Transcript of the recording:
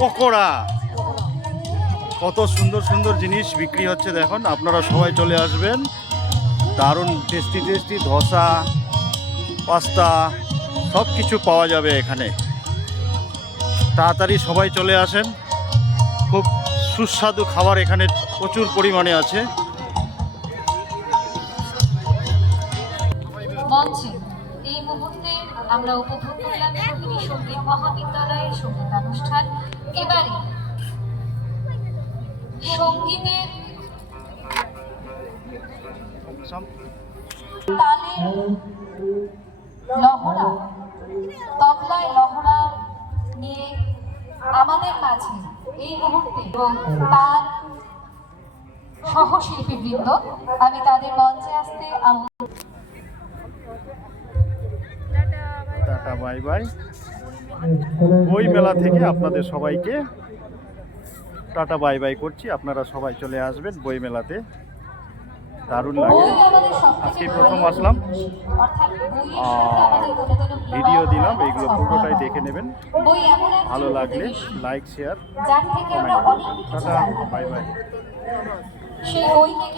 পকোড়া, কত সুন্দর সুন্দর জিনিস বিক্রি হচ্ছে দেখুন। আপনারা সবাই চলে আসবেন। দারুণ টেস্টি টেস্টি ধোসা, পাস্তা সব কিছু পাওয়া যাবে এখানে। তাড়াতাড়ি সবাই চলে আসেন। খুব সুস্বাদু খাবার এখানে প্রচুর পরিমাণে আছে। মঞ্চে এই মুহূর্তে আমরা উপভোগ করলাম সোহিনী সঙ্গীত মহাবিদ্যালয়ের সঙ্গীতানুষ্ঠান। এবারে সঙ্গীতের তালে লহরা, তবলায় লহরা নিয়ে আমাদের কাছে এই মুহূর্তে এবং তার সহশিল্পীবৃন্দ, আমি তাদের মঞ্চে আসতে টাটা বাই বাই। বই মেলা থেকে আপনাদের সবাইকে টাটা বাই বাই করছি। আপনারা সবাই চলে আসবেন বই মেলাতে, দারুণ লাগে। আজকে প্রথম আসলাম, ভিডিও দিলাম, এইগুলো পুরোটাই দেখে নেবেন। ভালো লাগলে লাইক শেয়ার কমেন্ট করবেন। Tata bye bye.